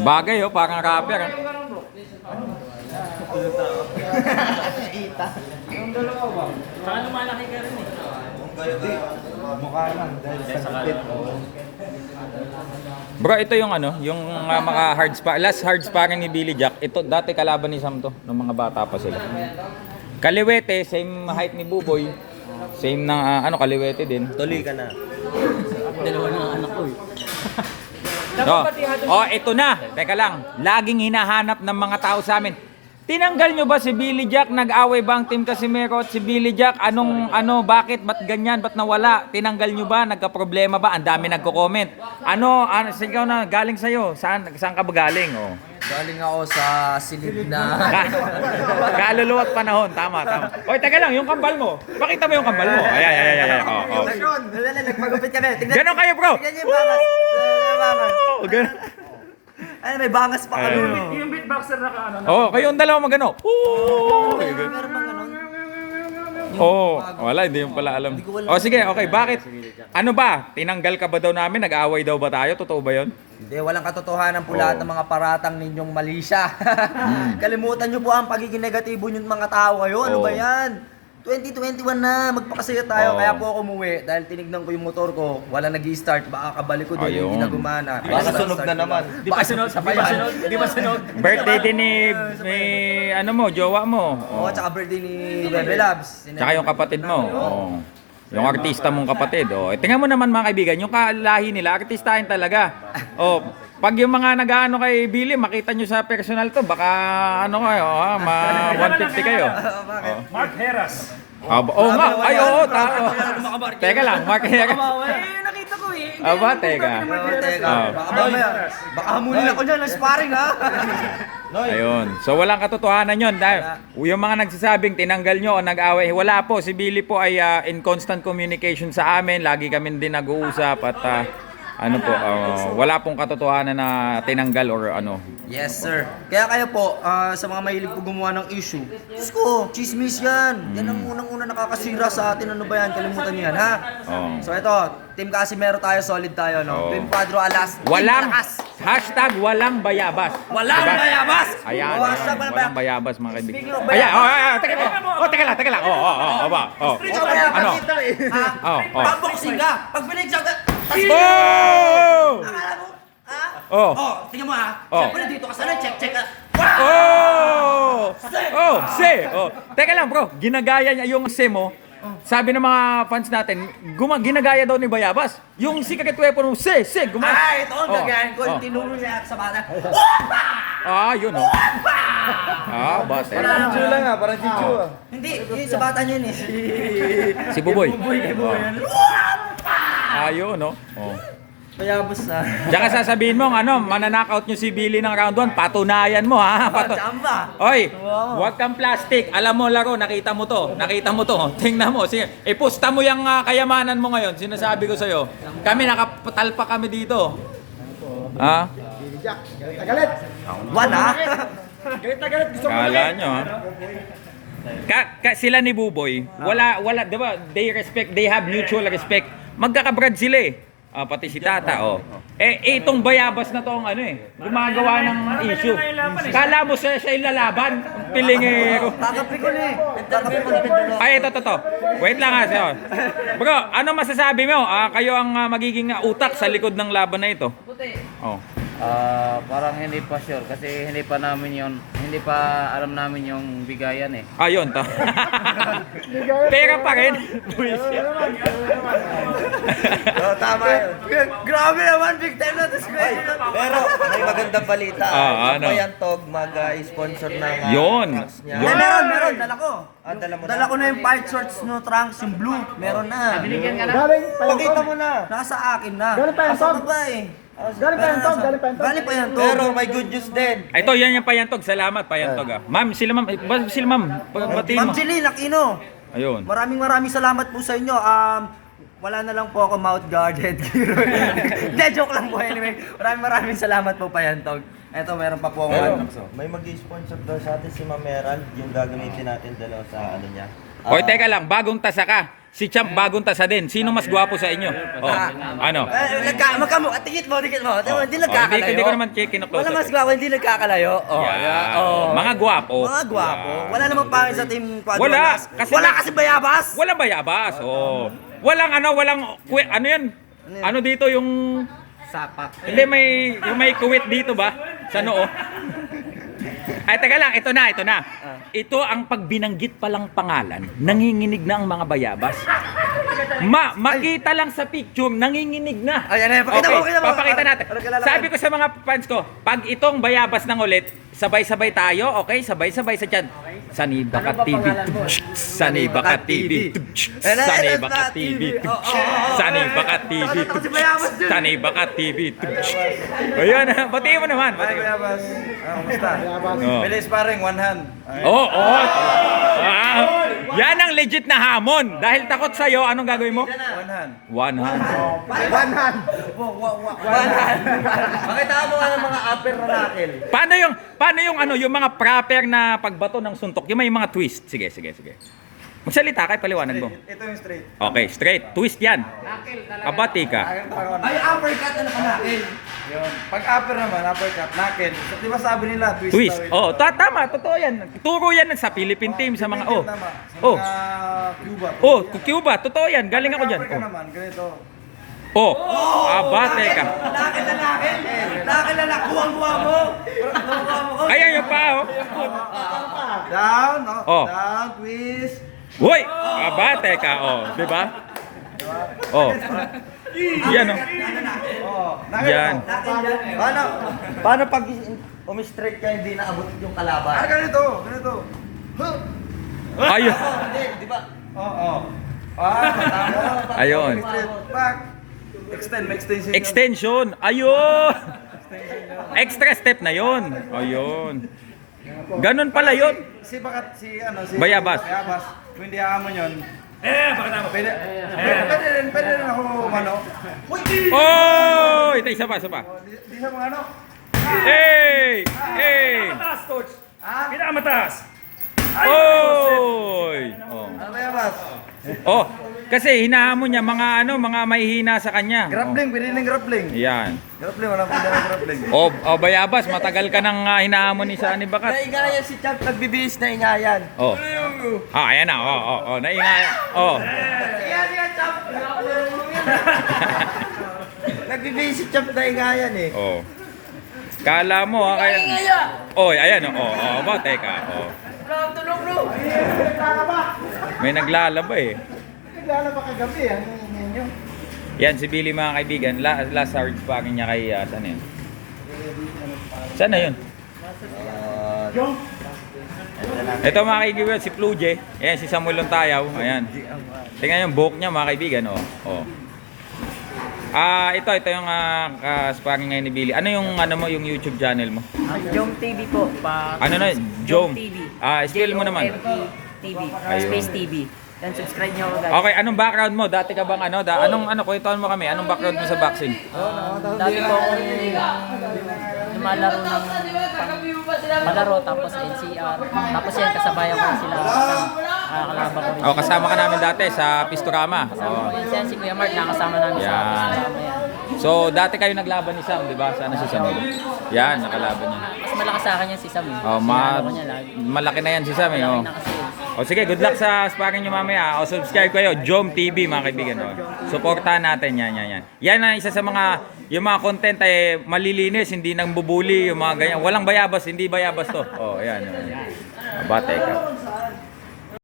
Bagay oh, parang rapper. ah. Saka lumalaki ka rin eh. Mukha lang dahil sa gupit. Bro, ito yung ano, yung uh, mga hard spar, last hard sparring ni Billy Jack. Ito dati kalaban ni Sam to, nung mga bata pa sila. Kaliwete, same height ni Buboy. Same ng ah, ano, kaliwete din. Tuloy ka na. Dalawa na anak ko eh. Oh, oh, ito na. Teka lang. Laging hinahanap ng mga tao sa amin. Tinanggal nyo ba si Billy Jack? Nag-away ba ang Team Casimero at si Billy Jack? Anong, ano, bakit? Ba't ganyan? Ba't nawala? Tinanggal nyo ba? Nagka-problema ba? Ang dami nagko-comment. Ano, ano, sigaw na, galing sa'yo. Saan, saan ka ba galing? Oh. Galing ako sa silid na... Kaluluwa at panahon. Tama, tama. Oy, teka lang, yung kambal mo. Pakita mo yung kambal mo. Ayan, ayan, ayan. ayan. Oh, oh. Nagpagupit kami. Ganon kayo, bro. tingnan niyo yung bangas. Bangas. Oh, ganon. Ay, may bangas pa kami. Ayun. Yung beatboxer na ka ano. Oh, kayong dalawa magano. Oh, Meron bang ganon? Oh, wala, hindi mo pala alam. Oh, sige, okay, bakit? Ano ba? Tinanggal ka ba daw namin? Nag-away daw ba tayo? Totoo ba 'yon? Hindi, walang katotohanan po lahat Oo. ng mga paratang ninyong mali siya. Kalimutan niyo po ang pagiging negatibo niyo mga tao ngayon. Ano Oo. ba yan? 2021 na, magpakasaya tayo. Oo. Kaya po ako umuwi dahil tinignan ko yung motor ko, wala nag start baka kabalik ko doon yung Ayun. hindi na gumana. Baka sunog na naman. Di pa sunod, di pa sunod, di pa sunod. Birthday din ni, ni ano mo, jowa mo. Oo, Oh. tsaka birthday ni Bebe Labs. Tsaka yung kapatid mo. Oh. Yung artista mong kapatid. Oh. Eh, tingnan mo naman mga kaibigan, yung kalahi nila, artistahin talaga. Oh, pag yung mga nag-ano kay Billy, makita nyo sa personal to, baka ano kayo, ah, ma 150 kayo. Oh. Mark Heras. Ah, ba- oh nga, ay oo, tao. Teka lang, Mark Herrera. Eh, nakita ko eh. Aba, teka. Oo, teka. Ah. Baka mamaya, baka hamunin ako dyan ng sparring ha. Ayun. So walang katotohanan yon dahil yung mga nagsasabing tinanggal nyo o nag-away, wala po. Si Billy po ay ah, in constant communication sa amin. Lagi kami din nag-uusap at ah, ano po, ah, wala pong katotohanan na tinanggal or ano. Yes, sir. Kaya kayo po, ah, sa mga mahilig po gumawa ng issue, Diyos ko, chismis yan. Yan ang unang-una nakakasira sa atin. Ano ba yan? Kalimutan niyo yan, ha? Oo. So ito, Team Casimero tayo, solid tayo, no? Oo. Team Cuadro Alas, Team Walang, Lakas. hashtag walang bayabas. Walang Diba? bayabas! Ayan, Oh, ayan, hashtag walang walang bayabas mga kaibigan. Speaking of Ayan, oh, bayabas. oh, oh, teka lang. Oh, teka lang, teka lang. Oh, oh, oh, oh? Oh. Ikaw bayabas Ano? eh. Ha? Oh, oh. Pag boxing ka, pag pinagsaw tas Oh! akala mo, ha? Oh. Oh, tingnan mo ha. Oh. Siyempre dito ka sana, check, check ka. Oh! Oh, se. Oh. Teka lang, bro. Ginagaya niya yung se mo. Sabi ng mga fans natin, guma ginagaya daw ni Bayabas. Yung si Kaketwepo mo, se, se, guma. Ah, ito ang Oh, gagayan ko. oh. Yung tinuro niya sa bata. Ah, yun oh. Ah, bate. Chichu lang ah, parang chichu ah. Hindi, yun sa bata niya yun eh. Si... Si Buboy. Buboy, Buboy. Ah, yun oh. oh. Mayabos na. Diyan ka sasabihin mo, ano, mananakaut nyo si Billy ng round 1, patunayan mo ha. Patu Chamba. Oy, Wow. huwag kang plastic. Alam mo laro, nakita mo to. Nakita mo to. Tingnan mo. Sige, ipusta mo yung ah, kayamanan mo ngayon. Sinasabi ko sa'yo. Kami, nakapatalpa kami dito. Ha? One ha? Kala nyo, ha? Ka, ka, sila ni Buboy, wala, wala, di ba, they respect, they have mutual respect. Magkakabrad sila eh. Ah, pati si Tata, oh. Eh, eh, itong bayabas na to ang ano eh, gumagawa ng issue. Kala mo siya siya yung lalaban, pilingero. Kakapi ko na eh. Kakapi ko na. Ay, ito, ito, ito. Wait lang ha, sir. Bro, ano masasabi mo? Ah, kayo ang ah, magiging ah, utak sa likod ng laban na ito. Oh. Ah, parang hindi pa sure kasi hindi pa namin yon hindi pa alam namin yung bigayan eh. Ayun to. Pera pa rin. Oh, tama yun. Grabe naman, big time na discretion. Pero may magandang balita. Ah, Ang ano? Bayantog mag-sponsor ng ah, Yun. niya. Hindi, meron, meron. Dala ko. Ah, dala mo na? Dala ko na yung white shorts no trunks, yung blue. Meron na. Binigyan ka na? Pakita mo na. Nasa akin na. Galing pa yung Asa tog? ka ba eh? Galing pa yung tog, galing pa yung tog. Galing pa yan to. Pero may good news din. Ito, yan yung payantog. Salamat, payantog ah. Ma'am, sila ma'am. Ba, sila ma'am. Pa- Batiin Ma'am mo. Jeline Aquino. Ayun. Maraming maraming salamat po sa inyo. Um, wala na lang po ako mouth guarded. Hindi, joke lang po anyway. Maraming maraming salamat po Payantog. Eto, meron pa po Pero ako. may mag-sponsor daw sa atin si Ma'am Meral, yung gagamitin natin dalawa sa ano niya. Hoy, Ah, teka lang, bagong tasa ka. si Champ bagong tasa din. Sino mas gwapo sa inyo? Oh, ano? Eh, nagka, tingit mo, tingit mo. Tingit mo, hindi Oh, nagkakalayo. hindi, hindi ko naman kinoclose Wala mas eh. gwapo, hindi nagkakalayo. Oh, yeah. oh. Mga gwapo. Mga gwapo. Wala namang pangit sa team Quadrolas. Wala, kasi- Wala kasi bayabas. Walang bayabas. Oh. Walang ano, walang ano 'yan? Ano dito yung Sapak. Hindi may yung may kuwit dito ba sa noo? Ay, teka lang, ito na, ito na. Ito ang pagbinanggit pa lang pangalan, nanginginig na ang mga bayabas. Ma, makita lang sa picture, nanginginig na. Ay, ano pakita mo, pakita mo. Papakita natin. Ano? Sabi ko sa mga fans ko, pag itong bayabas ng ulit, sabay-sabay tayo, okay? Sabay-sabay sa. Sanibakat TV. Sanibakat TV. Sanibakat TV. Sanibakat TV. Nakita ko si Bayabas dun. Sanibakat TV. Ayan, batiin mo naman. Batiin mo. Bayabas. Ah, kumusta? Oh. Pwede sparring, one hand. Ay, Oo, oo. Ah, yan ang legit na hamon. Dahil takot sa'yo, anong gagawin mo? One hand. One hand. One hand. One hand. Pakita mo nga ng mga upper na knuckle. Paano yung, paano yung, ano, yung mga proper na pagbato ng suntok? Yung may mga twist. Sige, sige, sige. Magsalita kay paliwanag mo. Ito yung straight. Okay, straight. Twist yan. Abati ka. Ay, uppercut na knuckle. Yun. Pag upper naman, uppercut, knuckle. So, di ba sabi nila, twist, Twist. daw. Oh, ta- tama, totoo yan. Turo yan sa Philippine team sa mga oh. Oh. mga Cuba. Oh, Cuba, totoo yan. Galing ako diyan. Upper ka naman, ganito. Oh. Oh, abate ka. Knuckle na knuckle. Knuckle na nakuha-kuha mo. Kuha mo. Ayan yung pa oh. Down, oh. Oh. Down, twist. Hoy! Abate ka, oh. Di ba? Oh. Yan oh. Oh, Yan. Paano? Paano pag umistraight ka hindi naabot yung Ah, kalaban? ganito, ganito. Huh. Ayun. Hindi, di ba? Oh, oh. Ah, tama. Ayun. Back. Extend, may extension. Extension. Ayun. Extra step na yon. Ayun. Ganon pala yon. Si bakat si ano si Bayabas. Bayabas. Kung hindi aamon yun. Eh, bakit naman? Pwede, pwede, pwede rin, pwede rin ako umano. Uy! Oh! Ito isa pa, isa pa. Di, di sa mga ano? Hey! Hey! Mataas, coach. Ah, Pinakamataas. Oy! Oh. ano Bayabas? Oh, kasi hinahamon niya mga ano, mga mahihina sa kanya. Grappling, pwede rin grappling. Yan. Grappling, walang pwede ng grappling. Oh, oh bayabas, matagal ka nang uh, hinahamon ni Sani Bakat. Naingayan si Champ, nagbibihis na ingayan. Oh. Ah, ayan na. Oh, oh, oh, naingay. Oh. Yan, yan, Champ. Nagbibihis si Champ na ingayan eh. Oh. Kala mo ha kaya. Oy, ayan oh. Oh, oh ba teka. Oh. May naglalaba eh. Naglalaba kagabi, ang hingin nyo. Yan si Billy mga kaibigan. La, last hard sparring niya kay uh, saan yun? Saan na yun? Yung, Ito mga kaibigan, si Pluje. Ayan, si Samuel Lontayaw. Ayan. Tingnan yung buhok niya mga kaibigan. Oh. Oh. Ah, ito, ito yung uh, sparring ngayon ni Billy. Ano yung ano mo, yung YouTube channel mo? Jom TV po. Pa, Ano na? Jom. TV. Ah, spell mo naman. TV. Ayun. Space TV. Yan, subscribe niyo ako guys. Okay, anong background mo? Dati ka bang ano? Da, anong ano, kwentuhan mo kami. Anong background mo sa boxing? Dati po akong lumalaro ng malaro tapos NCR. Tapos yan, kasabayan ko sila. Nakakalaban ko rin. Oh, kasama ka namin dati sa Pistorama. Kasama Oh. ko yan siya, si Kuya Mark, nakasama namin sa Yan. kasama yan. So, dati kayo naglaban ni Sam, di ba? Sana si Sam. Yan, nakalaban niya. Mas malakas sa akin yan si Sam. eh. Oh, ma Sinalo ko niya lagi. malaki na yan si Sam eh. Oh. Malaki na kasi. O sige, good luck sa sparring nyo mamaya. O subscribe kayo, Jom TV mga kaibigan. O. Supportahan natin yan, yan, yan. Yan ang isa sa mga, yung mga content ay malilinis, hindi nang bubuli, yung mga ganyan. Walang bayabas, hindi bayabas to. O, yan. yan. Abate ka.